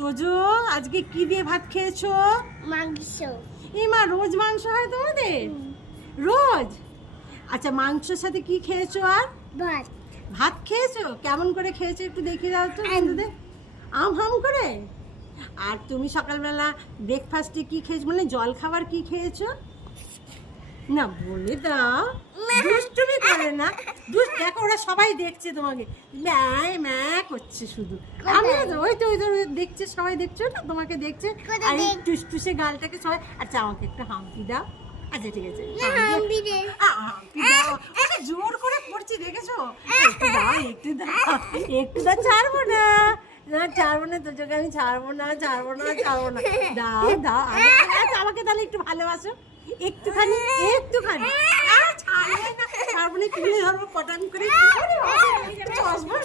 তোজো আজকে কি দিয়ে ভাত খেয়েছো? মাংস। এই মা, রোজ মাংস হয় তোমাদের? রোজ? আচ্ছা, মাংসের সাথে কি খেয়েছো? আর ভাত। ভাত খেয়েছো? কেমন করে খেয়েছো একটু দেখিয়ে দাও তো বন্ধুদের। আম হাম করে। আর তুমি সকালবেলা ব্রেকফাস্টে কি খেয়েছো, মানে জল খাবার কি খেয়েছো? না বলে দাও, দুষ্টুমি করে না। দেখো ওরা সবাই দেখছে তোমাকে, ম্যায় ম্যায় করছে শুধু। আমি ওই তো দেখছে, সবাই দেখছো না, তোমাকে দেখছে। আর এই টুসটুসে গালটাকে সবাই। আচ্ছা আমাকে একটু হাম্পি দাও। আচ্ছা ঠিক আছে, হাম্পি দাও। ওকে জোর করে করছি, দেখেছো? একটু দাও, একটু দাও, একটু দাও। ছাড়বো না, ছাড়বো না তোকে, আমি ছাড়বো না। দাও দাও। আচ্ছা আমাকে তাহলে একটু ভালোবাসো, একটুখানি। ছাড়বো না, তুলে ধরবো পটান করে। চশমা